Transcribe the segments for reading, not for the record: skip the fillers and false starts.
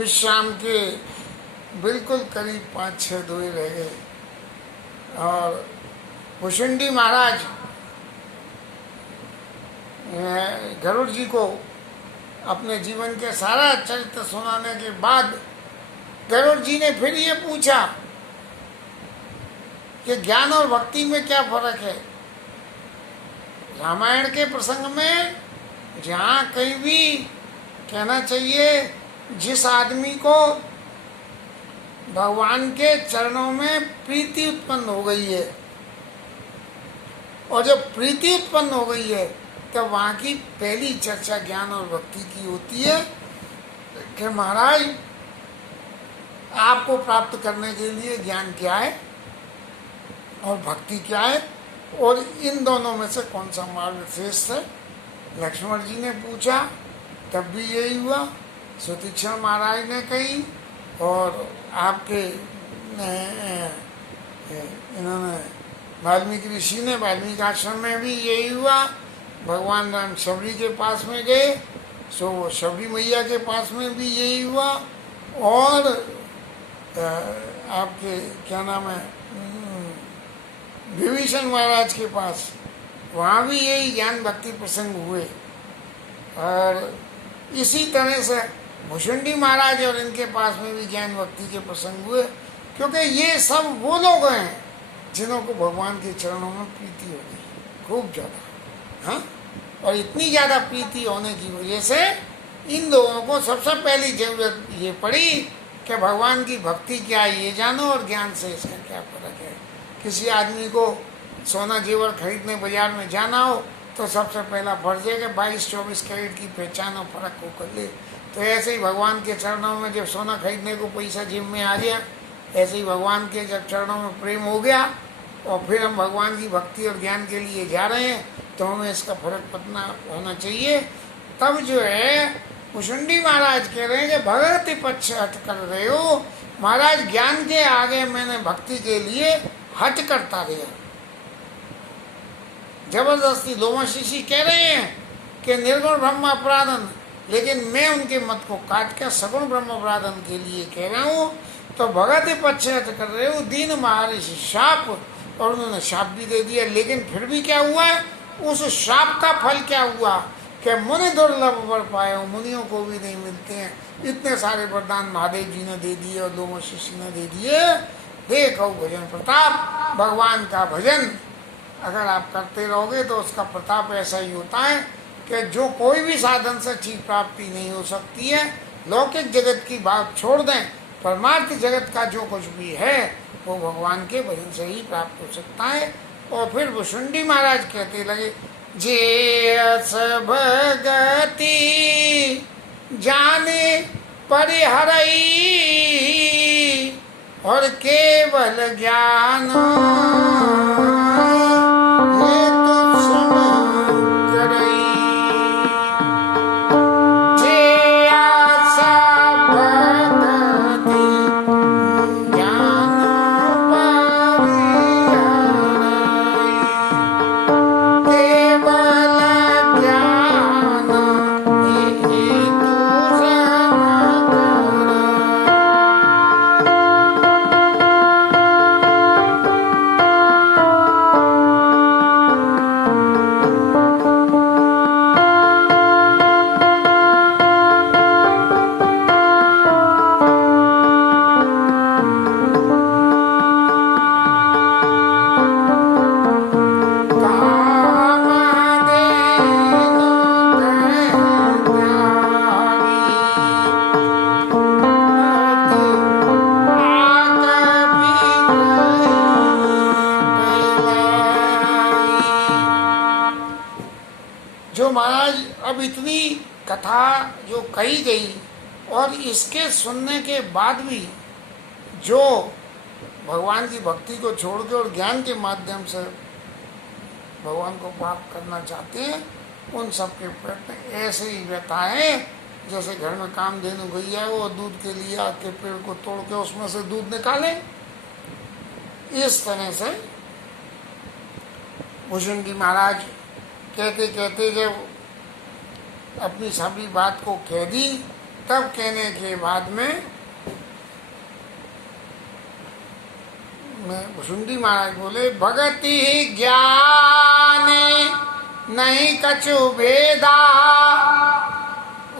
विश्राम के बिल्कुल करीब 5-6 दोहे रह गए और भुषुंडी महाराज गरुड़ जी को अपने जीवन के सारा चरित्र सुनाने के बाद गरुड़ जी ने फिर ये पूछा कि ज्ञान और भक्ति में क्या फर्क है। रामायण के प्रसंग में जहाँ कहीं भी कहना चाहिए जिस आदमी को भगवान के चरणों में प्रीति उत्पन्न हो गई है और जब प्रीति उत्पन्न हो गई है तो वहाँ की पहली चर्चा ज्ञान और भक्ति की होती है कि महाराज आपको प्राप्त करने के लिए ज्ञान क्या है और भक्ति क्या है और इन दोनों में से कौन सा मार्ग श्रेष्ठ है। लक्ष्मण जी ने पूछा तब भी यही हुआ, सुतीक्षण महाराज ने कही और आपके इन्होंने वाल्मीकि ऋषि ने वाल्मीकि आश्रम में भी यही हुआ। भगवान राम शबरी के पास में गए सो शबरी मैया के पास में भी यही हुआ और आपके क्या नाम है विभीषण महाराज के पास वहाँ भी यही ज्ञान भक्ति प्रसंग हुए। और इसी तरह से भुषुंडी महाराज और इनके पास में भी ज्ञान भक्ति के प्रसंग हुए क्योंकि ये सब वो लोग हैं जिन्हों को भगवान के चरणों में प्रीति हो गई खूब ज़्यादा। हाँ, और इतनी ज़्यादा प्रीति होने की वजह से इन लोगों को सबसे पहली जरूरत ये पड़ी कि भगवान की भक्ति क्या है ये जानो और ज्ञान से इसका क्या फर्क है। किसी आदमी को सोना जेवर खरीदने बाजार में जाना हो तो सबसे पहला फर्ज है कि 22-24 कैरेट की पहचान और फर्क को कर ले। तो ऐसे ही भगवान के चरणों में जब सोना खरीदने को पैसा जेब में आ गया, ऐसे ही भगवान के जब चरणों में प्रेम हो गया और फिर हम भगवान की भक्ति और ज्ञान के लिए जा रहे हैं, तो हमें इसका फर्क पता होना चाहिए। तब जो है मुशुंडी महाराज कह रहे हैं कि भगति पक्ष हट कर रहे हो महाराज, ज्ञान के आगे मैंने भक्ति के लिए हट करता रहा। जबरदस्ती लोमशिषि कह रहे हैं कि निर्गुण ब्रह्म अपराधन, लेकिन मैं उनके मत को काट कर सगुण ब्रह्म अपराधन के लिए कह रहा हूँ। तो भगति पक्ष हट कर रहे हो, दीन महर्षि शाप, और उन्होंने शाप भी दे दिया। लेकिन फिर भी क्या हुआ, उस शाप का फल क्या हुआ कि मुनि दुर्लभ वर पाए हो, मुनियों को भी नहीं मिलते हैं। इतने सारे वरदान महादेव जी ने दे दिए और लोमशिषि ने दे दिए। देखो भजन प्रताप, भगवान का भजन अगर आप करते रहोगे तो उसका प्रताप ऐसा ही होता है कि जो कोई भी साधन से चीज प्राप्ति नहीं हो सकती है। लौकिक जगत की बात छोड़ दें, परमार्थ जगत का जो कुछ भी है वो भगवान के भजन से ही प्राप्त हो सकता है। और फिर भुसुंडी महाराज कहते लगे, जे अस भगति जाने परिहरई और केवल ज्ञान अब इतनी कथा जो कही गई और इसके सुनने के बाद भी जो भगवान की भक्ति को छोड़ के और ज्ञान के माध्यम से भगवान को प्राप्त करना चाहते हैं, उन सब के प्रयत्न ऐसे ही रहता है जैसे घर में कामधेनु गैया है, वो दूध के लिए आग के पेड़ को तोड़ के उसमें से दूध निकाले। इस तरह से भुसुंडी महाराज कहते कहते जब अपनी सभी बात को कह दी, तब कहने के बाद में भुसुंडी महाराज बोले, भगति ज्ञान नहीं कछु भेदा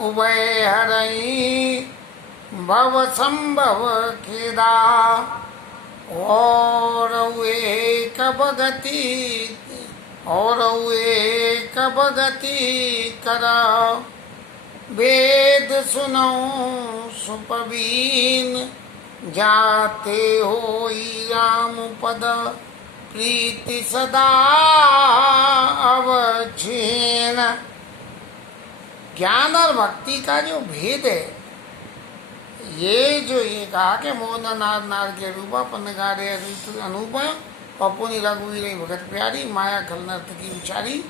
उभय हरई भव संभव खेदा और एक भगति और एक भगति करा वेद सुनो सुपवीन जाते हो राम पद प्रीति सदा अवक्षीण। ज्ञान और भक्ति का जो भेद है, ये जो ये कहा कि मोहन नार नार के रूपा पन्नगारे अनुपा पपुनि रघुवीर भगत प्यारी माया खल नर्तकी विचारी,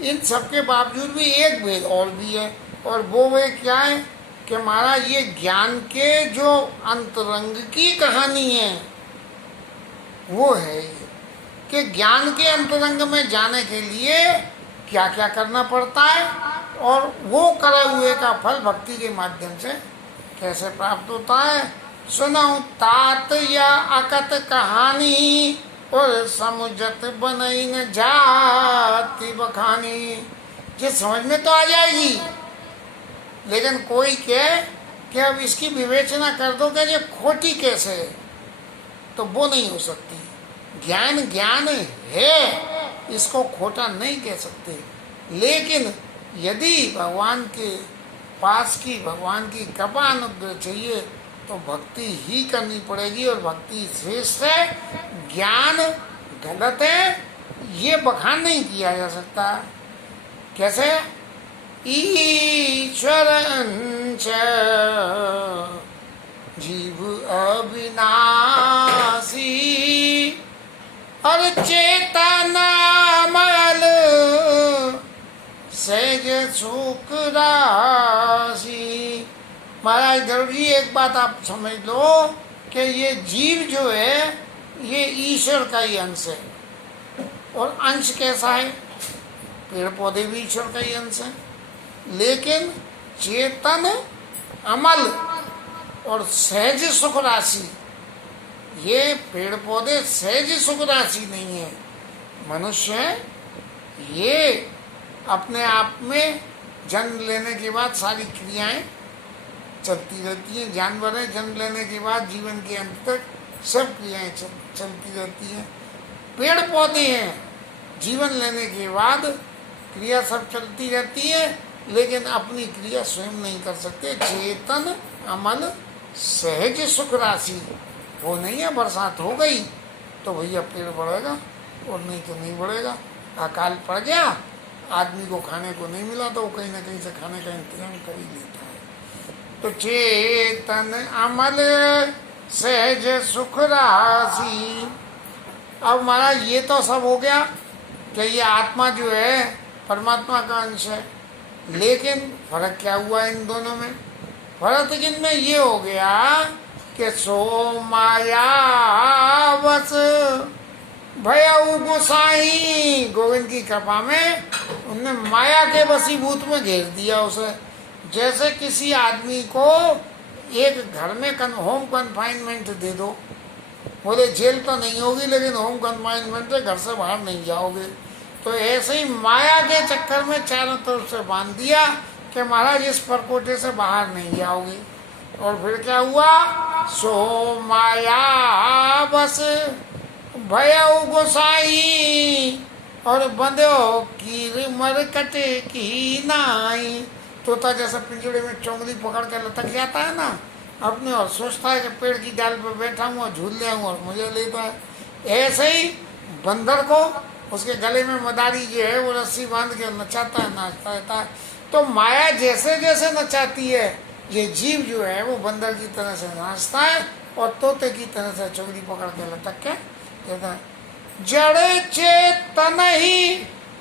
इन सबके बावजूद भी एक भेद और भी है। और वो वे क्या है कि महाराज ये ज्ञान के जो अंतरंग की कहानी है वो है कि ज्ञान के अंतरंग में जाने के लिए क्या क्या करना पड़ता है और वो करे हुए का फल भक्ति के माध्यम से कैसे प्राप्त होता है। सुनो तात या अकत कहानी और समुझत बनई न जाति बखानी। ये समझ में तो आ जाएगी, लेकिन कोई कहे कि अब इसकी विवेचना कर दो कि ये खोटी कैसे है, तो वो नहीं हो सकती। ज्ञान ज्ञान है, इसको खोटा नहीं कह सकते। लेकिन यदि भगवान के पास की भगवान की कृपा अनुग्रह चाहिए तो भक्ति ही करनी पड़ेगी, और भक्ति श्रेष्ठ है, ज्ञान गलत है, ये बखान नहीं किया जा सकता। कैसे? ईश्वरंच जीव अविनाशी और चेतनामल सहज सुख राशि। महाराज ध्रुव जी, एक बात आप समझ लो कि ये जीव जो है ये ईश्वर का ही अंश है। और अंश कैसा है? पेड़ पौधे भी ईश्वर का ही अंश है, लेकिन चेतन अमल और सहज सुख राशि, ये पेड़ पौधे सहज सुख राशि नहीं है। मनुष्य ये अपने आप में जन्म लेने के बाद सारी क्रियाएं चलती रहती हैं। जानवर है, जन्म लेने के बाद जीवन के अंत तक सब क्रियाएं चलती रहती हैं। पेड़ पौधे हैं, जीवन लेने के बाद क्रिया सब चलती रहती है, लेकिन अपनी क्रिया स्वयं नहीं कर सकते। चेतन अमल सहज सुख राशि वो नहीं है। बरसात हो गई तो भैया पेड़ बढ़ेगा, और नहीं तो नहीं बढ़ेगा। अकाल पड़ गया, आदमी को खाने को नहीं मिला तो वो कहीं ना कहीं से खाने का इंतजाम कर ही लेता है। तो चेतन अमल सहज सुख राशि। अब महाराज ये तो सब हो गया कि ये आत्मा जो है परमात्मा का अंश है, लेकिन फर्क क्या हुआ इन दोनों में? फर्क इनमें ये हो गया कि सो माया बस भयउ गोसाई, गोविंद की कृपा में उनने माया के वशीभूत में घेर दिया उसे। जैसे किसी आदमी को एक घर में होम कन्फाइनमेंट दे दो, बोले जेल तो नहीं होगी लेकिन होम कन्फाइनमेंट से घर से बाहर नहीं जाओगे, तो ऐसे ही माया के चक्कर में चारों तरफ से बांध दिया कि महाराज इस परकोटे से बाहर नहीं जाओगे। और फिर क्या हुआ? सो माया बस भयउ गोसाई और बंधो कीर मरकट की नाई। तोता जैसा पिंजड़े में चोंगली पकड़ के लटक जाता है ना अपने, और सोचता है कि पेड़ की डाल पर बैठा हूँ और झूल ले हूँ और मुझे लेता है, ऐसे ही बंदर को उसके गले में मदारी जो है वो रस्सी बांध के नचाता है, नाचता रहता है। तो माया जैसे जैसे नचाती है, ये जीव जो है वो बंदर की तरह से नाचता है और तोते की तरह से चोंगली पकड़ के लटक के कहता है जड़ चेतन ही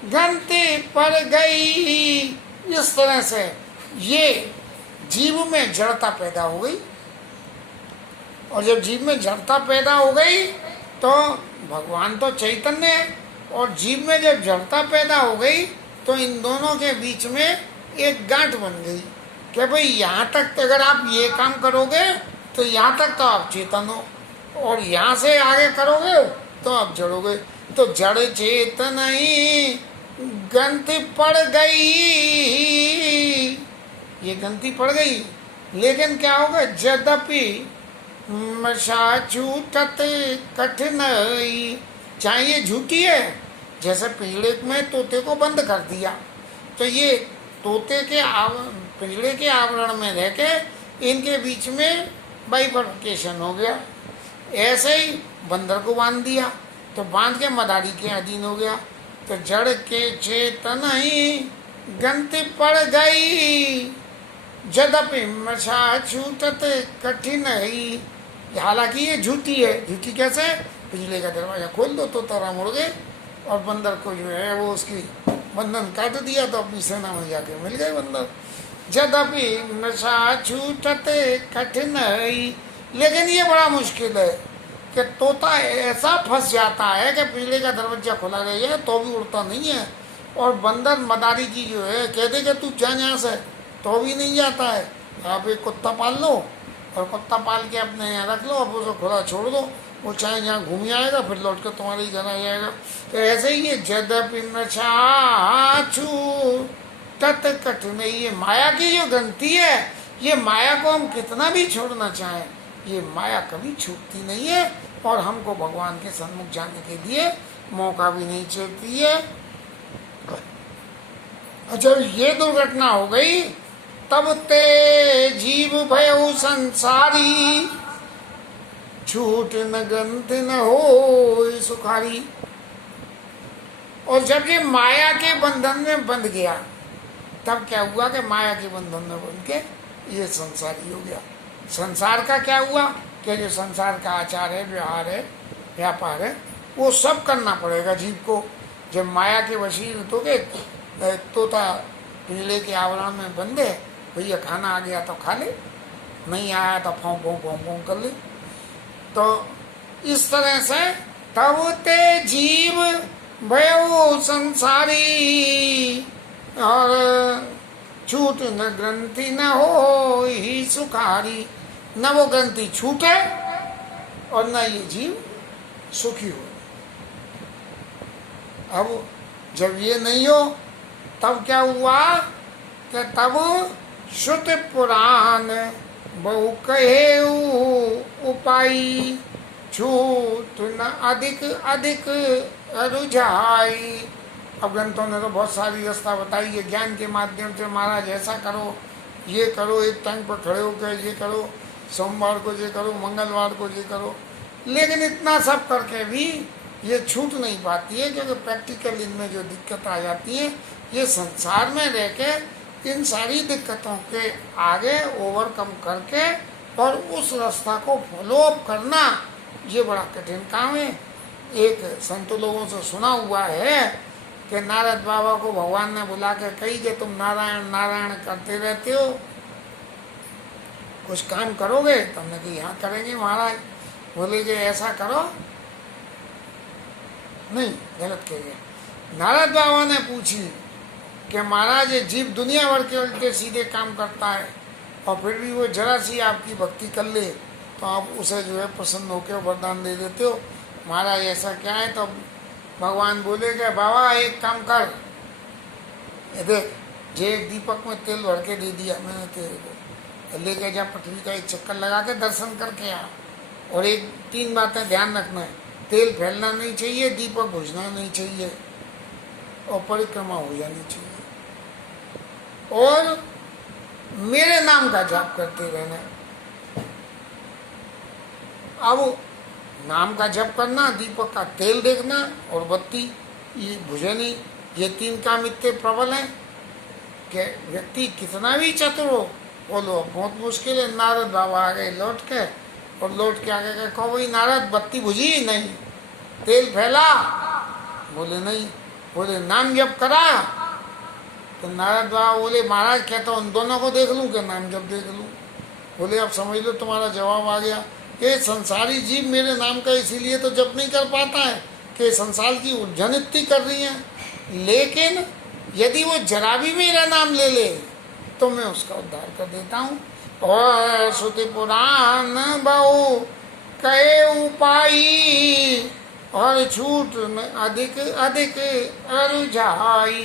घंटी पड़ गई। इस तरह से ये जीव में जड़ता पैदा हो गई, और जब जीव में जड़ता पैदा हो गई तो भगवान तो चैतन्य है, और जीव में जब जड़ता पैदा हो गई तो इन दोनों के बीच में एक गांठ बन गई कि भाई यहाँ तक अगर आप ये काम करोगे तो यहाँ तक तो आप चेतन हो, और यहाँ से आगे करोगे तो आप जड़ोगे। तो जड़ चेतन ही गंती पड़ गई, ये गंती पड़ गई, लेकिन क्या होगा? यद्यपि मशा झूठत कठिनाई, चाहे ये झूठी है, जैसे पिंजड़े में तोते को बंद कर दिया तो ये तोते के पिंजड़े के आवरण में रह के इनके बीच में बाइफर्केशन हो गया। ऐसे ही बंदर को बांध दिया तो बांध के मदारी के अधीन हो गया। तो जड़ के चेतन ही गंती पड़ गई, यद्यपि मशा छूटत कठिन ही। हालांकि ये झूठी है। झूठी कैसे? बिजली का दरवाजा खोल दो तो तारा मुड़ गए, और बंदर को जो है वो उसकी बंधन काट दिया तो अपनी सेना में जाके मिल गए बंदर। यद्यपि नशा छूटत कठिन ही, लेकिन ये बड़ा मुश्किल है कि तोता ऐसा फंस जाता है कि पिंजरे का दरवाजा खुला गया है तो भी उड़ता नहीं है, और बंदर मदारी की जो है कह दे कि तू जा यहाँ से तो भी नहीं जाता है। आप एक कुत्ता पाल लो और कुत्ता पाल के अपने यहाँ रख लो, अब उसे खुला छोड़ दो, वो चाहे जहाँ घूम आएगा फिर लौट कर तुम्हारे ही घर आ जाएगा। तो ऐसे ही ये यद्यपि नशा छूटत कठिन, ये माया की जो गंती है, ये माया को हम कितना भी छोड़ना चाहें ये माया कभी छूटती नहीं है, और हमको भगवान के सन्मुख जाने के लिए मौका भी नहीं देती है। जब ये दुर्घटना हो गई तब ते जीव भयउ संसारी, छूट न ग्रंथ न हो सुखारी। और जब ये माया के बंधन में बंध गया, तब क्या हुआ कि माया के बंधन में बंध के ये संसारी हो गया। संसार का क्या हुआ कि जो संसार का आचार है, व्यवहार है, व्यापार है, वो सब करना पड़ेगा जीव को। जब माया के वशील तो के तोता पिंजड़े के आवरण में बंधे, भैया खाना आ गया तो खा ले, नहीं आया तो फों फों फों फों कर ले। तो इस तरह से तब ते जीव भयो संसारी, और छूट न ग्रंथि न हो ही सुखारी। न वो ग्रंथि छूटे और न ये जीव सुखी हो। अब जब ये नहीं हो तब क्या हुआ कि तब श्रुत पुराण बहु कहे उपाई, छूट न अधिक अधिक रुझाई। अब ग्रंथों ने तो बहुत सारी रास्ता बताई है ज्ञान के माध्यम से, महाराज ऐसा करो, ये करो, एक टाइम पर खड़े होकर ये करो, सोमवार को ये करो, मंगलवार को ये करो। लेकिन इतना सब करके भी ये छूट नहीं पाती है, क्योंकि प्रैक्टिकल इनमें जो दिक्कत आ जाती है, ये संसार में रह के इन सारी दिक्कतों के आगे ओवरकम करके और उस रास्ता को फॉलो अप करना, ये बड़ा कठिन काम है। एक संत लोगों से सुना हुआ है कि नारद बाबा को भगवान ने बुला के कही कि तुम नारायण नारायण करते रहते हो, कुछ काम करोगे? तो हमने कहा यहाँ करेंगे महाराज। बोले कि ऐसा करो, नहीं गलत कह गए। नारद बाबा ने पूछी कि महाराज ये जीव दुनिया भर के उल्टे सीधे काम करता है और फिर भी वो जरा सी आपकी भक्ति कर ले तो आप उसे जो है प्रसन्न होकर वरदान दे देते हो। महाराज ऐसा क्या है? तो भगवान बोले कि बाबा एक काम कर, देख जे एक दीपक में तेल भर के दे दिया मैंने तेरे को, लेके जा पृथ्वी का एक चक्कर लगा के दर्शन करके आ। और एक 3 बातें ध्यान रखना है, तेल फैलना नहीं चाहिए, दीपक बुझना नहीं चाहिए और परिक्रमा हो जानी चाहिए, और मेरे नाम का जाप करते रहना। अब नाम का जप करना, दीपक का तेल देखना और बत्ती ये बुझे नहीं, ये 3 काम इतने प्रबल हैं कि व्यक्ति कितना भी चतुर हो, बोलो बहुत मुश्किल है। नारद बाबा आ गए लौट के, और लौट के आगे कहे कहो भाई नारद बत्ती बुझी? नहीं। तेल फैला? बोले नहीं। बोले नाम जप करा? तो नारद बाबा बोले महाराज कहता हूँ उन दोनों को देख लूँ कि नाम जप देख लूँ? बोले अब समझ लो तुम्हारा जवाब आ गया। ये संसारी जीव मेरे नाम का इसीलिए तो जप नहीं कर पाता है कि संसार की उलझन इतनी कर रही है, लेकिन यदि वो जरा भी मेरा नाम ले ले तो मैं उसका उद्धार कर देता हूँ। और श्रुति पुराण बहु कहे उपाई, और छूट अधिक अधिक रुझाई।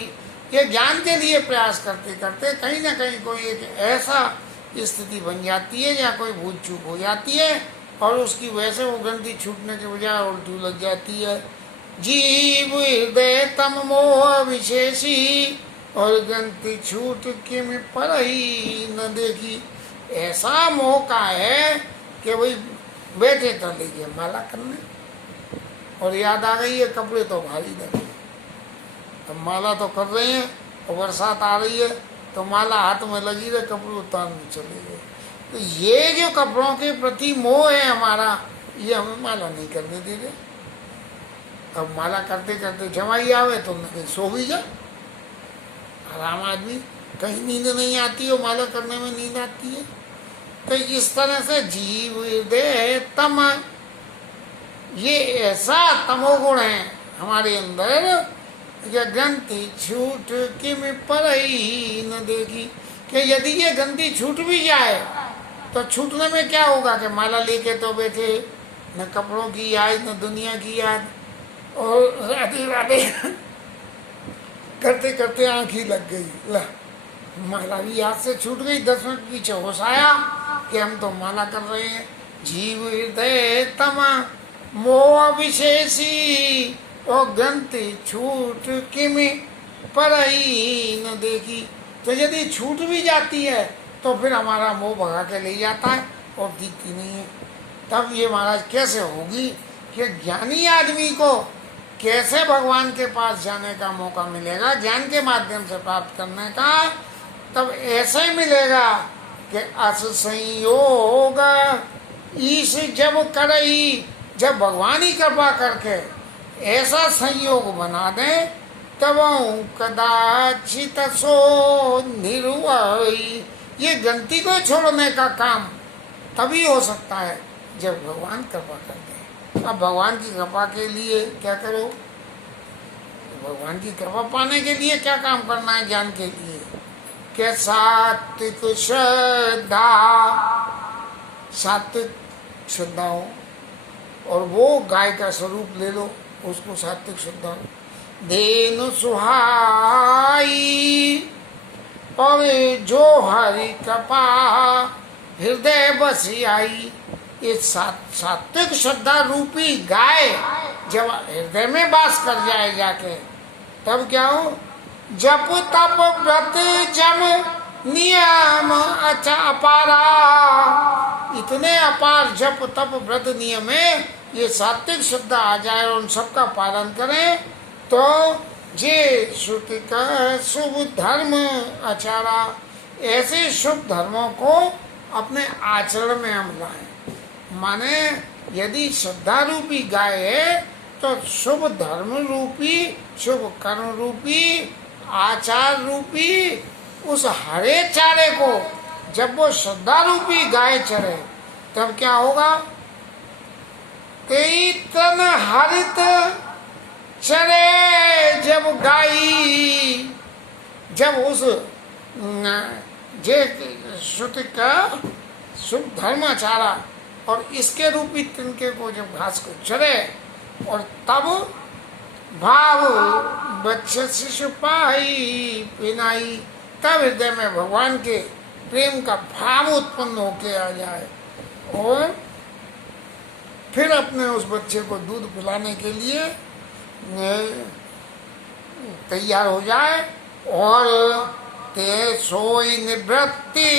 ये ज्ञान के लिए प्रयास करते करते कहीं ना कहीं कोई एक ऐसा स्थिति बन जाती है जहाँ कोई भूल चूक हो जाती है और उसकी वजह से वो ग्रंथि छूटने के बजाय उल्टी लग जाती है। जीव हृदय तम मोह विशेषी, और ग्रंथि छूट के में पर ही न देखी। ऐसा मोह का है कि भाई बैठे तो लीजिए माला करने, और याद आ गई है कपड़े तो भारी लगे, तो माला तो कर रहे हैं और बरसात आ रही है तो माला हाथ में लगी रहे, कपड़े उतारने चले गए। तो ये जो कपड़ों के प्रति मोह है हमारा, ये हमें माला नहीं करने दे रहे। अब माला करते करते जमाई आवे तो कहीं सो भी जा, आराम आदमी, कहीं नींद नहीं आती हो, माला करने में नींद आती है। तो इस तरह से जीव हृदय तम, ये ऐसा तमोगुण है हमारे अंदर, ग्रंथि छूट किम पर ही न देखी, कि यदि ये ग्रंथि छूट भी जाए तो छूटने में क्या होगा कि माला लेके तो बैठे, न कपड़ों की याद न दुनिया की याद, और राधे राधे करते करते आँख ही लग गई, ला माला भी हाथ से छूट गई। 10 मिनट पीछे होश आया कि हम तो माला कर रहे हैं। जीव हृदय तम मोह विशेषी, और ग्रंथि छूट किम पर ही न देखी। तो यदि छूट भी जाती है तो फिर हमारा मोह भगा के ले जाता है और दिखती नहीं है। तब ये महाराज कैसे होगी कि ज्ञानी आदमी को कैसे भगवान के पास जाने का मौका मिलेगा, ज्ञान के माध्यम से प्राप्त करने का? तब ऐसे मिलेगा कि अस संयोग ईश जब करई, जब भगवान ही कृपा करके ऐसा संयोग बना दे तब कदाचित सो निर्वई। ये गलती को छोड़ने का काम तभी हो सकता है जब भगवान कृपा कर दे। अब भगवान की कृपा के लिए क्या करो? भगवान की कृपा पाने के लिए क्या काम करना है? ज्ञान के लिए के सात्विक श्रद्धा, सात्विक श्रद्धा हो, और वो गाय का स्वरूप ले लो, उसको सात्विक श्रद्धा। देनु सुहाई, और जो हरि कृपा हृदय बसी आई। ये सात्विक श्रद्धा रूपी गाय जब हृदय में वास कर जाए जाके, तब क्या हो? जप तप व्रत जम नियम अच्छा अपारा। इतने अपार जप तप व्रत नियम में ये सात्विक श्रद्धा आ जाए और उन सबका पालन करें तो जे श्रुति का शुभ धर्म आचारा। ऐसे शुभ धर्मों को अपने आचरण में हम लाएं। माने यदि श्रद्धा रूपी गाय है तो शुभ धर्म रूपी, शुभ कर्म रूपी, आचार रूपी उस हरे चारे को जब वो श्रद्धा रूपी गाय चरे तब क्या होगा? तेई तन हरित चरे जब गाई। जब उस जे श्रुति का शुभ धर्म आचारा और इसके रूपी तिनके को जब घास को चरे, और तब भाव बच्चे शिशु पाई पिनाई, तब हृदय में भगवान के प्रेम का भाव उत्पन्न होके आ जाए और फिर अपने उस बच्चे को दूध पिलाने के लिए तैयार हो जाए। और ते सोई निवृत्ति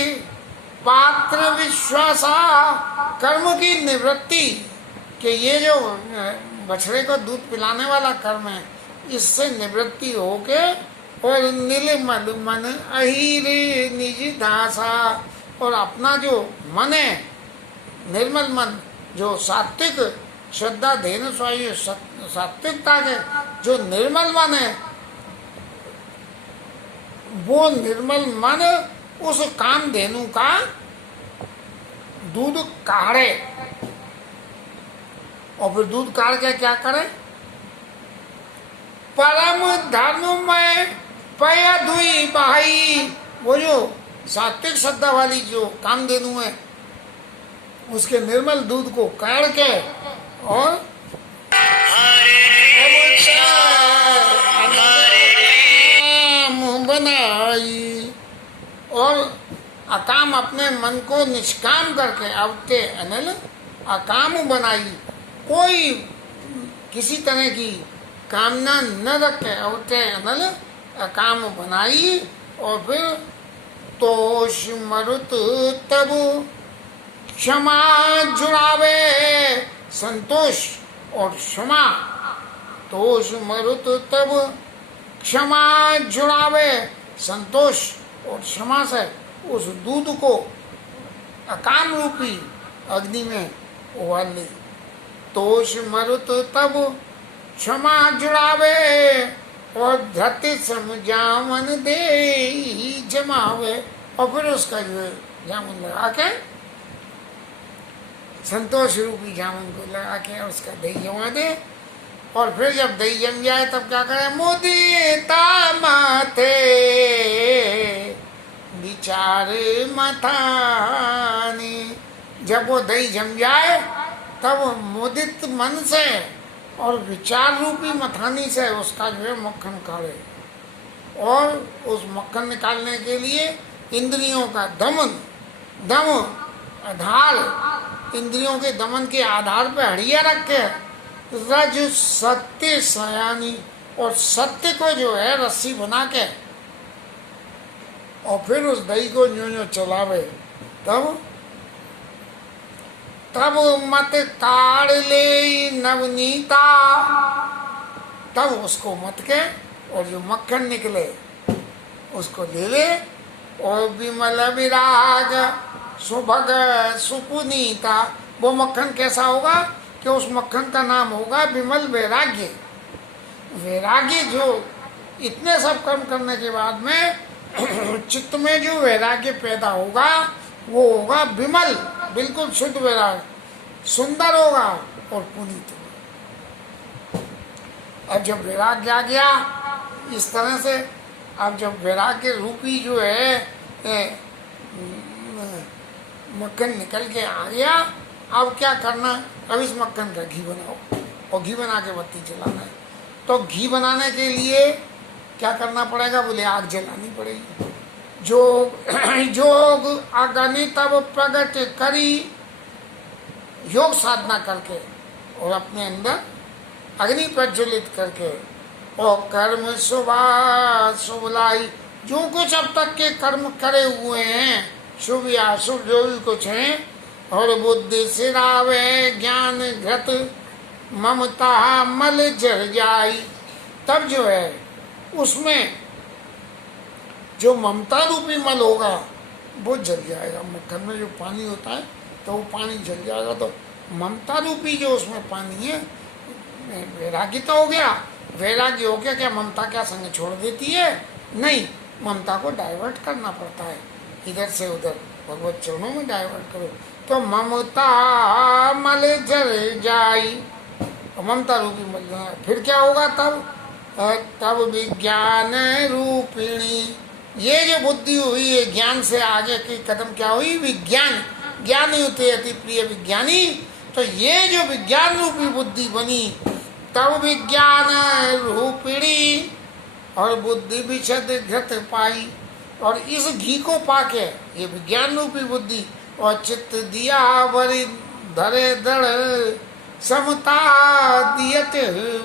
पात्र विश्वासा, कर्म की निवृत्ति कि ये जो बछड़े को दूध पिलाने वाला कर्म है इससे निवृत्ति होके और नीलमल मन अहिरे निज दासा, और अपना जो मन है निर्मल मन, जो सात्विक श्रद्धा देन स्वाई सात्विकता के जो निर्मल मन है, वो निर्मल मन उस काम धेनु का दूध काढ़े, और फिर दूध काढ़ के क्या करे? परम धर्म में पया धुई बहाई। वो जो सात्विक श्रद्धा वाली जो कामधेनु है उसके निर्मल दूध को काढ़ के और बनाई, और अकाम अपने मन को निष्काम करके अवते अनल अकाम बनाई। कोई किसी तरह की कामना न रखे, अवते अनल अकाम बनाई। और फिर तोष मरुत तब क्षमा जुड़ावे, संतोष और क्षमा। तोष मरुत तब क्षमा जुड़ावे, संतोष और क्षमा से उस दूध को अकाम रूपी अग्नि में उबाल ली। तोष मरुत तब क्षमा जुड़ावे और धरती समझावन दे जमावे, और फिर उसका जो है जामुन लगा के, संतोष रूपी जामुन को लगा के उसका दही जमा दे। और फिर जब दही जम जाए तब क्या करे? मुदिता माथे विचार मथानी। जब वो दही जम जाए तब मुदित मन से और विचार रूपी मथानी से उसका जो है मक्खन काढ़े, और उस मक्खन निकालने के लिए इंद्रियों का दम आधार, इंद्रियों के दमन के आधार पे हड़िया रख के रज सत्य सयानी, और सत्य को जो है रस्सी बना के और फिर उस दही को न्यो न्यो चलावे, तब तब मत काढ़ ले नवनीता, तब उसको मत के और जो मक्खन निकले उसको ले ले। और विमल विराग सुभग सुपुनीता, वो मक्खन कैसा होगा कि उस मक्खन का नाम होगा विमल वैराग्य। वैराग्य जो इतने सब कर्म करने के बाद में चित्त में जो वैराग्य पैदा होगा वो होगा विमल, बिल्कुल शुद्ध वैराग्य, सुंदर होगा और पुनीत होगा। अब जब वैराग्य आ गया इस तरह से, अब जब वैराग्य रूपी जो है मक्खन निकल के आ गया, अब क्या करना, अब इस मक्खन का घी बनाओ और घी बना के बत्ती जलाना है। तो घी बनाने के लिए क्या करना पड़ेगा, बोले आग जलानी पड़ेगी। जोग अग्नि तब प्रगट करी, योग साधना करके और अपने अंदर अग्नि प्रज्वलित करके, और कर्म शुभ लाई, जो कुछ अब तक के कर्म करे हुए हैं शुभ या अशुभ जो भी कुछ हैं, और बुद्धि सिरावे ज्ञान घृत ममता मल जर जाई, तब जो है उसमें जो ममता रूपी मल होगा वो जल जाएगा। मक्खन में जो पानी होता है तो वो पानी जल जाएगा, तो ममता रूपी जो उसमें पानी है, वैराग्य तो हो गया। वैराग्य हो गया, क्या ममता क्या संग छोड़ देती है? नहीं, ममता को डाइवर्ट करना पड़ता है, इधर से उधर भगवत चरणों में डाइवर्ट करो तो ममता मल जल जाई, ममता रूपी मल जाए। फिर क्या होगा तब विज्ञान रूपिणी, ये जो बुद्धि हुई है ज्ञान से आगे की कदम क्या हुई, विज्ञान, ज्ञान होते अति प्रिय विज्ञानी, तो ये जो विज्ञान रूपी बुद्धि बनी, तब विज्ञान रूपिणी और बुद्धि विशद घृत पाई, और इस घी को पाके ये विज्ञान रूपी बुद्धि और चित्त दिया बरी धरे दृढ़ समता दियत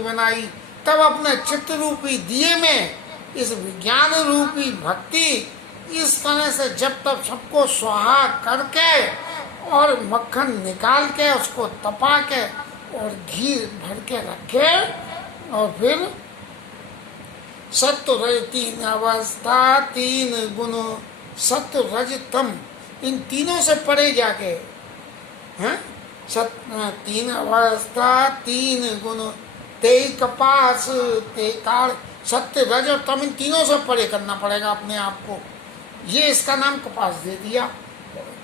बनाई, तब अपने चित्त रूपी दिए में इस विज्ञान रूपी भक्ति इस तरह से जब तब सबको स्वाहा करके और मक्खन निकाल के उसको तपा के और घी भर के रखे, और फिर सत्व रज तीन अवस्था तीन गुण, सत्व रज तम, इन तीनों से परे जाके हैं, तीन अवस्था तीन गुण, ते कपास ते काल, सत्य रज और तम, इन तीनों से परे करना पड़ेगा अपने आप को। ये इसका नाम कपास दे दिया,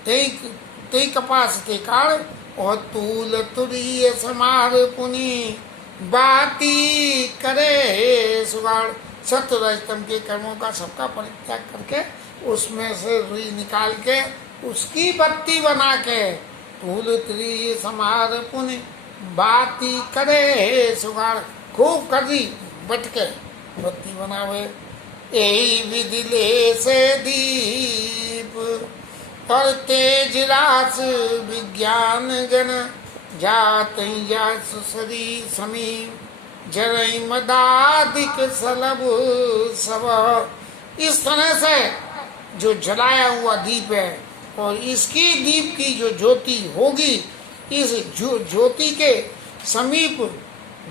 ते कपास ते काल, और तूल तुरीय समार पुनि बाती करे सुगाड़, सत्य रजतम के कर्मों का सबका परित्याग करके उसमें से रुई निकाल के उसकी बत्ती बना के, तूल तुरीय समार पुनि बाती करे सुगाड़, खूब कर दी बट के बत्ती बनावे। यही विधि ले से दीप और तेज रास विज्ञान गण, जात सुसरी समीप जरई मदादिक सलब सब। इस तरह से जो जलाया हुआ दीप है और इसकी दीप की जो ज्योति होगी, इस ज्योति के समीप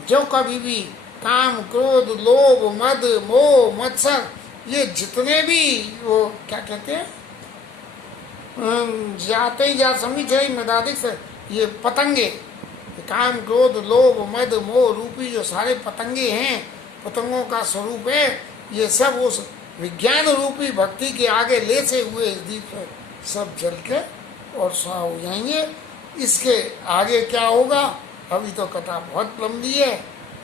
जो कभी भी काम क्रोध लोभ मद मोह मत्सर, ये जितने भी वो क्या कहते हैं, जाते ही जा समीप मदादिक से, ये पतंगे, काम क्रोध लोभ मद मोह रूपी जो सारे पतंगे हैं, पतंगों का स्वरूप है, ये सब उस विज्ञान रूपी भक्ति के आगे ले से हुए इस दीप से सब जल के और स्वाहा हो जाएंगे। इसके आगे क्या होगा, अभी तो कथा बहुत लंबी है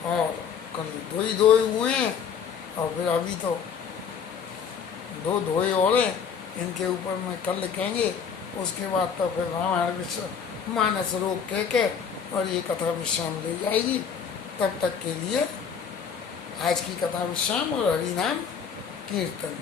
और कल दो ही हुए हैं, और फिर अभी तो दो धोए और हैं, इनके ऊपर में कल लिखेंगे। उसके बाद तो फिर रामायण मानस रोक कह के और ये कथा विश्राम ले जाएगी। तब तक के लिए आज की कथा विश्राम और हरिनाम कीर्तन।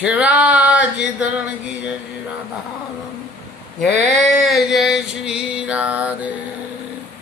शिवराज धरण की जय श्री राधा, जय जय श्री राधे।